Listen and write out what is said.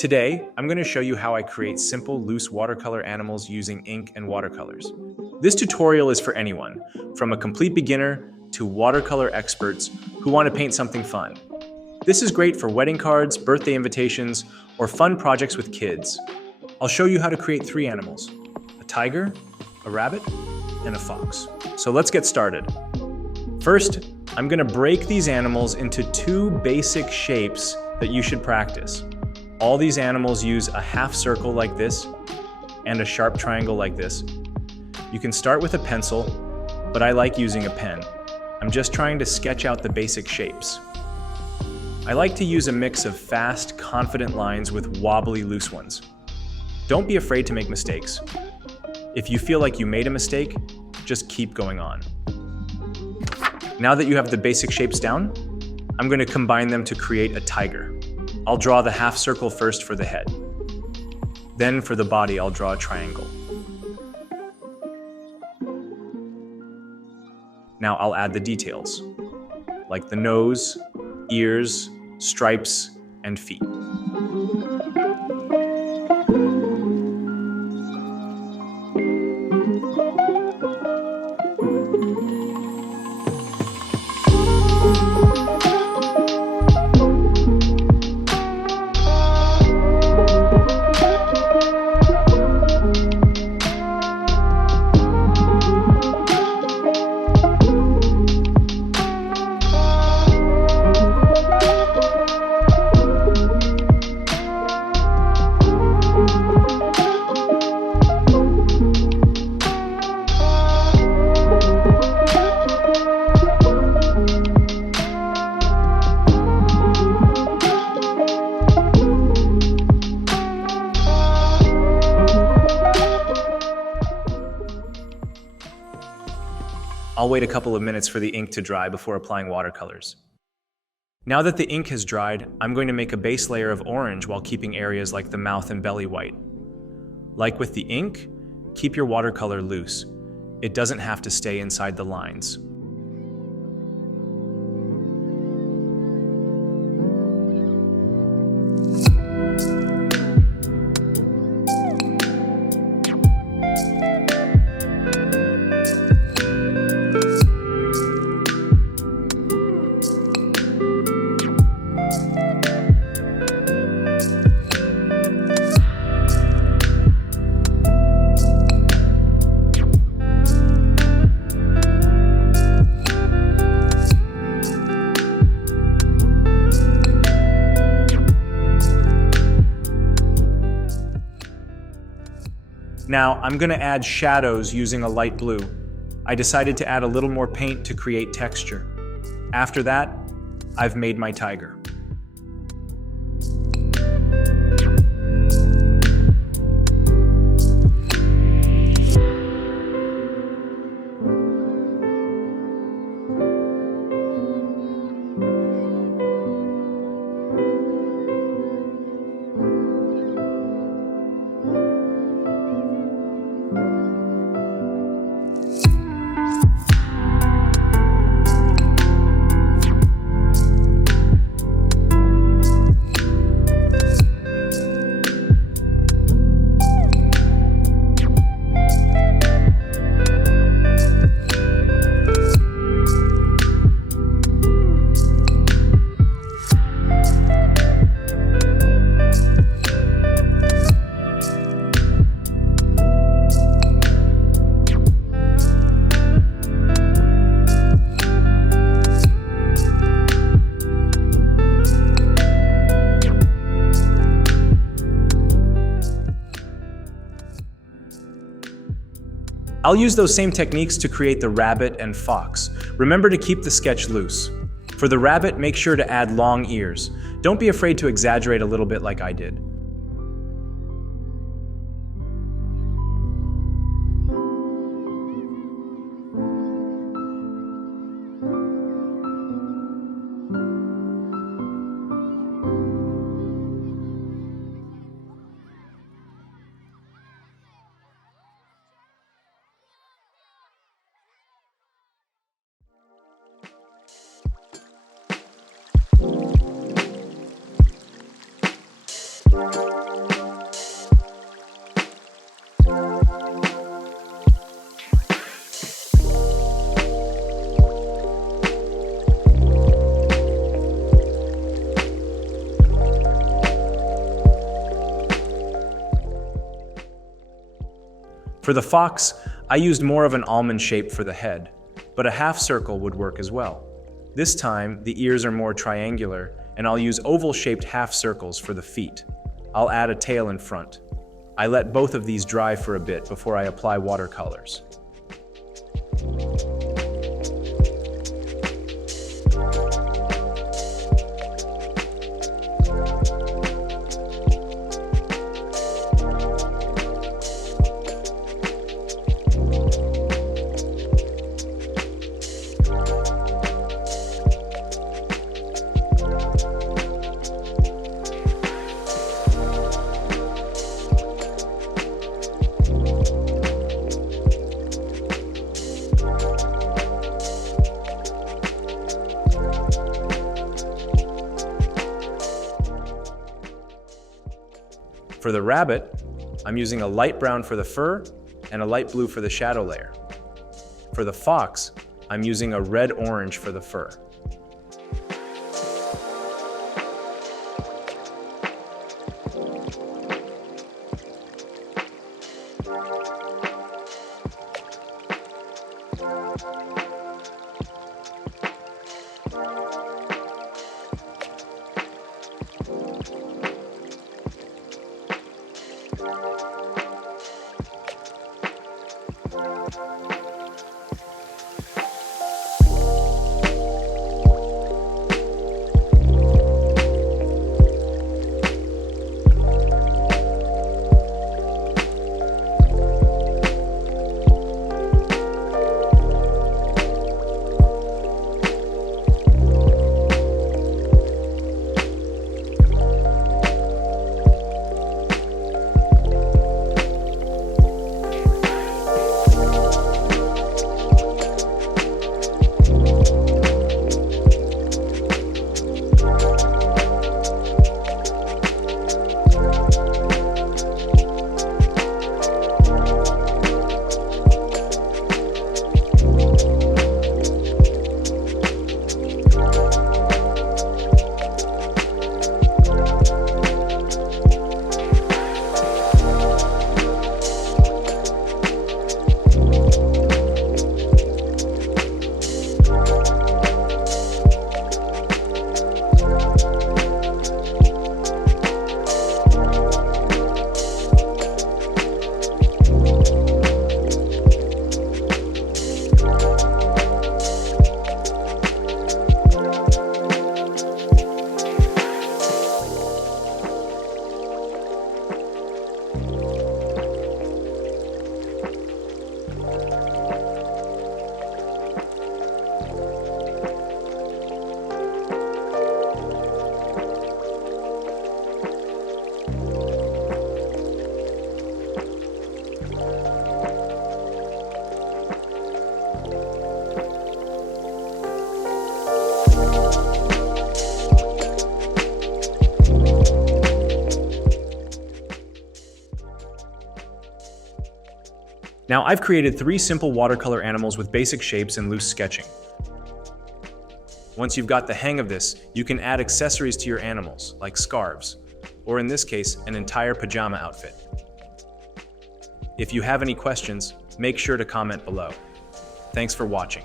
Today, I'm going to show you how I create simple, loose watercolor animals using ink and watercolors. This tutorial is for anyone, from a complete beginner to watercolor experts who want to paint something fun. This is great for wedding cards, birthday invitations, or fun projects with kids. I'll show you how to create 3 animals: a tiger, a rabbit, and a fox. So let's get started. First, I'm going to break these animals into 2 basic shapes that you should practice. All these animals use a half circle like this and a sharp triangle like this. You can start with a pencil, but I like using a pen. I'm just trying to sketch out the basic shapes. I like to use a mix of fast, confident lines with wobbly, loose ones. Don't be afraid to make mistakes. If you feel like you made a mistake, just keep going on. Now that you have the basic shapes down, I'm going to combine them to create a tiger. I'll draw the half circle first for the head. Then for the body, I'll draw a triangle. Now I'll add the details, like the nose, ears, stripes, and feet. I'll wait a couple of minutes for the ink to dry before applying watercolors. Now that the ink has dried, I'm going to make a base layer of orange while keeping areas like the mouth and belly white. Like with the ink, keep your watercolor loose. It doesn't have to stay inside the lines. Now, I'm going to add shadows using a light blue. I decided to add a little more paint to create texture. After that, I've made my tiger. I'll use those same techniques to create the rabbit and fox. Remember to keep the sketch loose. For the rabbit, make sure to add long ears. Don't be afraid to exaggerate a little bit like I did. For the fox, I used more of an almond shape for the head, but a half circle would work as well. This time, the ears are more triangular, and I'll use oval-shaped half circles for the feet. I'll add a tail in front. I let both of these dry for a bit before I apply watercolors. For the rabbit, I'm using a light brown for the fur and a light blue for the shadow layer. For the fox, I'm using a red-orange for the fur. Now I've created 3 simple watercolor animals with basic shapes and loose sketching. Once you've got the hang of this, you can add accessories to your animals, like scarves, or in this case, an entire pajama outfit. If you have any questions, make sure to comment below. Thanks for watching.